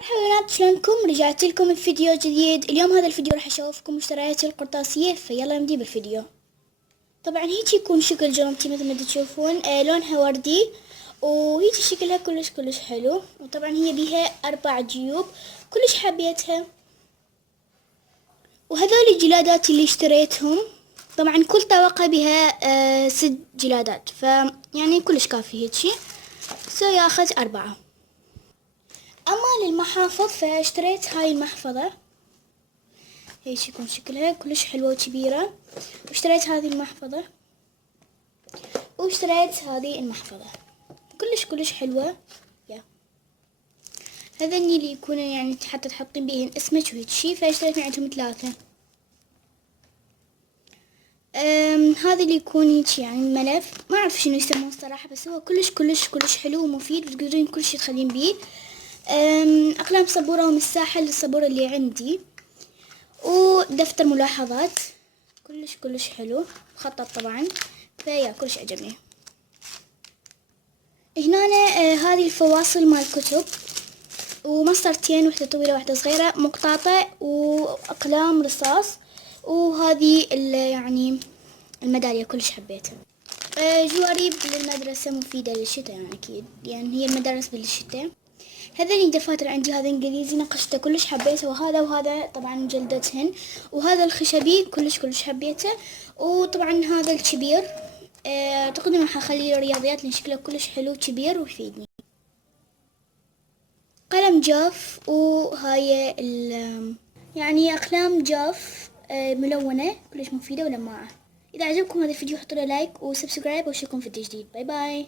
حيوانات، شلونكم؟ رجعت لكم بفيديو جديد. اليوم هذا الفيديو راح اشوفكم اشتريت القرطاسية، فيلا نبدي بالفيديو. طبعا هيك يكون شكل جرمتي مثل ما تشوفون، لونها وردي، وهيك شكلها كلش حلو. وطبعا هي بيها 4 جيوب، كلش حبيتها. وهذول الجلادات اللي اشتريتهم، طبعا كل طبقة بها 6 جلادات، فيعني كلش كافي هيك. ياخذ 4. اما للمحافظ فاشتريت هاي المحفظة، هيك يكون شكلها كلش حلوة وكبيرة. واشتريت هذه المحفظة، واشتريت هذه المحفظة كلش حلوة. هذني اللي يكونوا يعني حتى تحطين بيهن اسمك وهيك شي، فاشتريت من عندهم 3. هذا اللي يكون هيك يعني ملف، ما اعرف شنو يسموه الصراحة، بس هو كلش حلو ومفيد، وتقدرين كل شي تخلين بيه. اقلام سبورة ومساحة للسبورة اللي عندي، ودفتر ملاحظات كلش حلو، مخطط طبعا، فيا كلش عجبني. هنا هذه الفواصل مال الكتب، ومسطرتين، واحدة طويلة واحدة صغيرة، مقطاطع وأقلام رصاص. وهذه يعني الميدالية كلش حبيتها. جواريب للمدرسة مفيدة للشتاء، يعني أكيد، يعني هي المدارس بالشتاء. هذين دفاتر عندي، هذا انجليزي نقشته كلش حبيته، وهذا طبعا جلدتهن. وهذا الخشبي كلش حبيته. وطبعا هذا الكبير، اعتقد انه حخليه رياضيات لان شكله كلش حلو كبير ويفيدني. قلم جاف، وهاي يعني اقلام جاف ملونة كلش مفيدة ولماعة. اذا عجبكم هذا الفيديو حطوا له لايك وسبسكرايب، واشوفكم في فيديو جديد. باي باي.